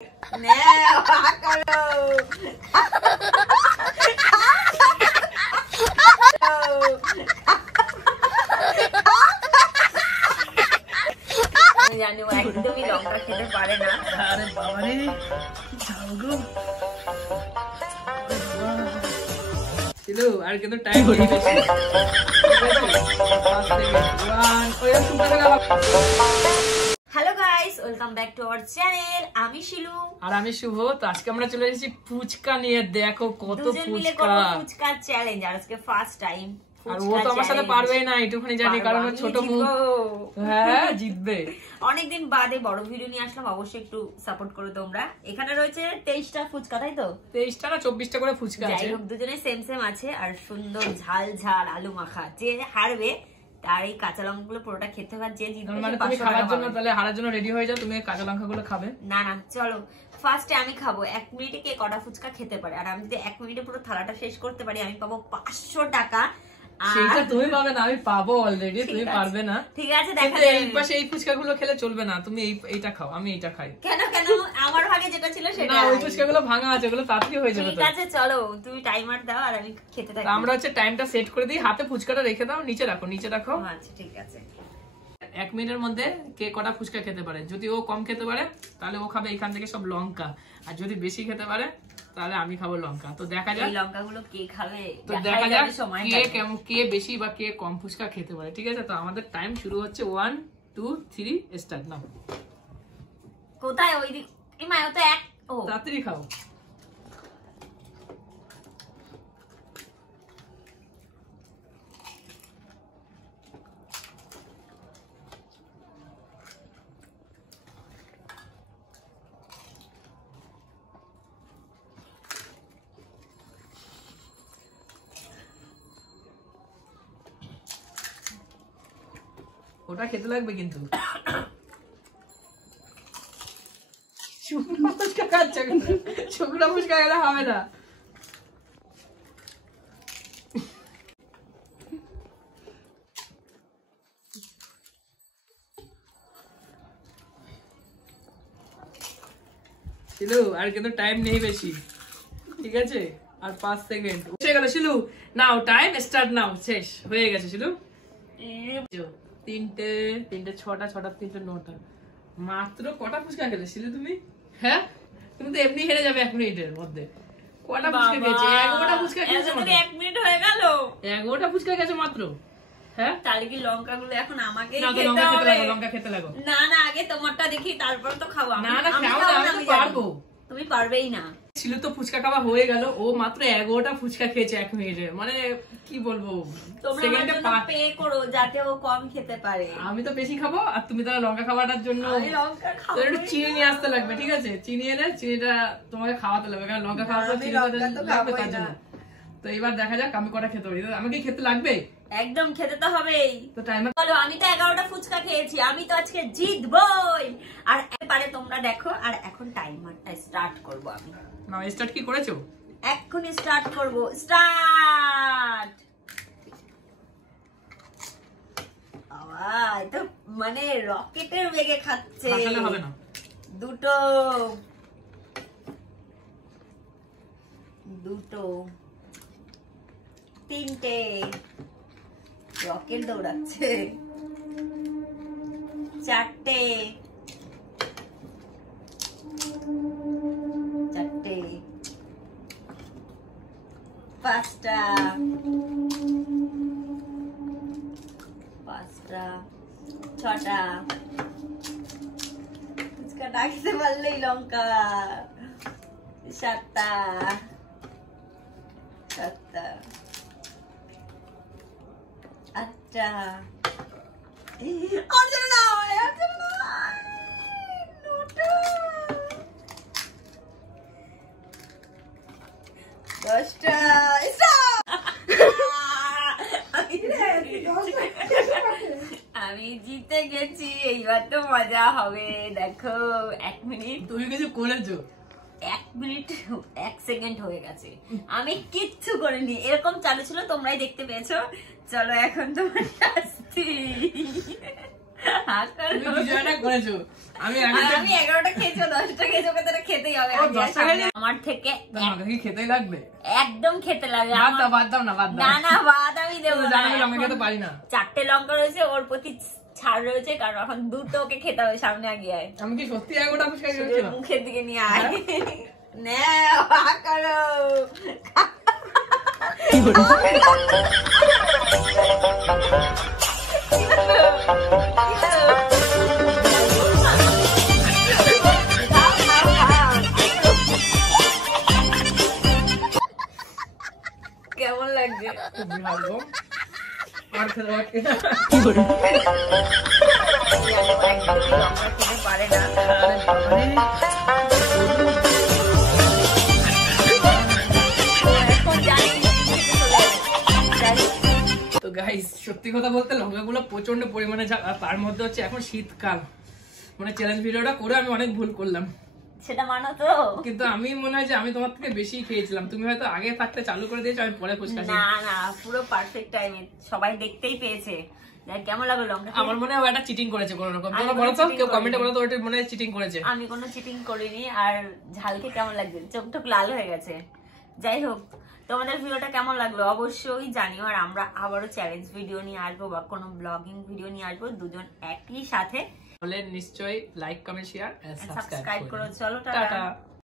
জানি ও একদমই লঙ্কা খেতে পারে না। আরে বাবারে ঝাল গো। ছিল আর কিন্তু টাইম নেই বেশি। Hello guys, welcome back to our channel. আমি শিলু আর আমি শুভ। তো আজকে আমরা চলে এসেছি ফুচকা নিয়ে। দেখো কত ফুচকা, ফুচকা চ্যালেঞ্জ। আর আজকে ফার্স্ট টাইম। আর ও তো আমার সাথে পারবেই না, একটুখানি জানি, কারণ ও ছোট মুখ। হ্যাঁ জিতবে। অনেকদিন বাদে বড় ভিডিও নিয়ে আসলাম, অবশ্যই একটু সাপোর্ট করো তোমরা। এখানে রয়েছে 23টা ফুচকা, তাই তো? 23টা না 24টা করে ফুচকা আছে। যাই হোক, দুজনে সেম সেম আছে। আর সুন্দর ঝাল ঝাল আলু মাখা। যে হারবে তার এই কাঁচা লঙ্কাগুলো পুরোটা খেতে হবে। যে জিতবে মানে তুমি খাওয়ার জন্য তাহলে হারার জন্য রেডি হয়ে যাও, তুমি কাঁচা লঙ্কাগুলো খাবে। না না, চলো ফার্স্টে আমি খাবো। 1 মিনিটে কে কটা ফুচকা খেতে পারে। আর আমি যদি 1 মিনিটে পুরো থালাটা শেষ করতে পারি, আমি পাবো 500 টাকা। সেটা তুমি পাবে না, আমি পাবো অলরেডি। তুমি পারবে না, ঠিক আছে? দেখা এই পাশে এই ফুচকাগুলো খেলে চলবে না। তুমি এইটা খাও, আমি এইটা খাই। কেন কেন? আমার ভাগে যেটা ছিল সেটা। না, ওই ফুচকাগুলো ভাঙা আছে, ওগুলো তাড়াতাড়ি হয়ে যাবে। ঠিক আছে, চলো তুমি টাইমার দাও আর আমি খেতে থাকি। আমরা হচ্ছে টাইমটা সেট করে দিই। হাতে ফুচকাটা রেখে দাও, নিচে রাখো, নিচে রাখো। আচ্ছা ঠিক আছে। 1 মিনিটের মধ্যে কে কটা ফুচকা খেতে পারে। যদি ও কম খেতে পারে তাহলে ও খাবে এখান থেকে সব লঙ্কা, আর যদি বেশি খেতে পারে তাহলে আমি খাবো লঙ্কা। তো দেখা যাক এই লঙ্কাগুলো কে খাবে। তো দেখা যাক কে বেশি বা কে কম ফুচকা খেতে পারে। ঠিক আছে, তো আমাদের টাইম শুরু হচ্ছে। 1 2 3 স্টার্ট নাও। কোথায় ওই দিক? এই মায়ও তো এক। ও তাড়াতাড়ি খাও। ওটা খেতে লাগবে কিন্তু। শুকনো ফুচকা খাচ্ছে, শুকনো ফুচকা খেলে হবে না। শিলু আর কিন্তু টাইম নেই বেশি, ঠিক আছে? আর 5 সেকেন্ড হয়ে গেল। শিলু নাও, টাইম স্টার্ট নাও। শেষ হয়ে গেছে শিলু। 3টে 6টা 6টা 3টে 9টা। মাত্র কটা ফুচকা খেলে শিলু তুমি? হ্যাঁ, তুমি তো এমনি হেরে যাবে 1 মিনিটের মধ্যে। কটা ফুচকা খেয়েছে? 11টা ফুচকা খেয়েছে। 1 মিনিট হয়ে গেল। 11টা ফুচকা খেয়েছে মাত্র। হ্যাঁ, তাহলে কি লঙ্কাগুলো এখন আমাকে না, তো খেতে হবে? লঙ্কা খেতে লাগো। না না, আগে তোমারটা দেখি, তারপর তো খাবো। না না, খাও না, আমি তো পারবো। তুমি পারবেই না। ছিল তো ফুচকা খাওয়া হয়ে গেল, ও মাত্র 11টা ফুচকা খেয়েছে 1 মিনিটে। মানে কি বলবো, সেকেন্ডে পে করো যাতে ও কম খেতে পারে। আমি তো বেশি খাবো, আর তুমি তাহলে লঙ্কা খাওয়াটার জন্য একটু চিনি নিয়ে আসতে লাগবে। ঠিক আছে, চিনি এনে চিনিটা তোমাকে খাওয়াতে লাগবে, কারণ লঙ্কা খাওয়ার পর চিনি লাগবে তার জন্য। তো এবার দেখা যাক আমি কটা খেতে পারি। আমাকে খেতে লাগবে, একদম খেতে তো হবেই। তো টাইমার বলো, আমি তো 11টা ফুচকা খেয়েছি, আমি তো আজকে জিতবই। আর এবারে তোমরা দেখো। আর এখন টাইমারটা স্টার্ট করব আমি। না, স্টার্ট কি করেছো? এক্ষুনি স্টার্ট করব। স্টার্ট। তো মানে রকেটের বেগে খাচ্ছে। হবে না। দুটো 3টে রকেট দৌড়াচ্ছে। 4টে 5টা 6টা। ফুচকা ডাকতে পারলেই লঙ্কা। 7টা 8টা 10টা। আমি জিতে গেছি। এইবার তো মজা হবে। দেখো 1 মিনিট। তুমি কিছু করেছো? 1 মিনিট 1 সেকেন্ড হয়ে গেছে, আমি কিচ্ছু করিনি। এরকম চালু ছিল, তোমরাই দেখতে পেয়েছো। চলো এখন তোমার শাস্তি। তুমি কিছু একটা করেছো। আমি 11টা খেয়েছি, 10টা খেয়েছি, ওকে তো খেতেই হবে। আমার থেকে কি খেতেই লাগবে? একদম খেতে লাগে। বাদ দাও না, বাদ দাও না না, বাদ আমি দেবো না। আমি খেতে পারি না। 4টে লঙ্কা রয়েছে, ওর প্রতি ছাড় রয়েছে, কারণ এখন দুটো ওকে খেতে হবে। সামনে আগে আয়। আমি কি সত্যি এগোটা ফুচকা খেয়েছিলাম? মুখের দিকে নিয়ে আয়। নে করো। কেমন লাগছে? আর খেতে পারছি না। লঙ্কা খেতে পারে না। তো গাইস, সত্যি কথা বলতে লঙ্কাগুলো প্রচন্ড পরিমাণে ঝাল, আর তার মধ্যে হচ্ছে এখন শীতকাল। মানে চ্যালেঞ্জ ভিডিওটা করে আমি অনেক ভুল করলাম, সেটা মানো তো। কিন্তু আমি মনে হয় যে আমি তোমার থেকে বেশি খেয়েছিলাম। তুমি হয়তো আগে থাকতে চালু করে দিয়েছো, আমি পরে ফুচকা খেয়েছি। না না, পুরো পারফেক্ট টাইমে সবাই দেখতেই পেয়েছে। কেমন লাগলো লঙ্কা? আমার মনে হয় একটা চিটিং করেছে কোনো রকম। তোমরা বলো তো, কেউ কমেন্টে বলো তো ওটা মনে হয় চিটিং করেছে। আমি কোনো চিটিং করিনি। আর ঝালকে কেমন লাগছে? চোখ টোক লাল হয়ে গেছে। যাই হোক, তোমাদের ভিডিওটা কেমন লাগলো অবশ্যই জানিও। আর আমরা আবারও চ্যালেঞ্জ ভিডিও নিয়ে আসবো বা কোনো ব্লগিং ভিডিও নিয়ে আসবো, দুজন একই সাথে। বলে নিশ্চয়ই লাইক, কমেন্ট, শেয়ার, সাবস্ক্রাইব করো। চলো, টাটা।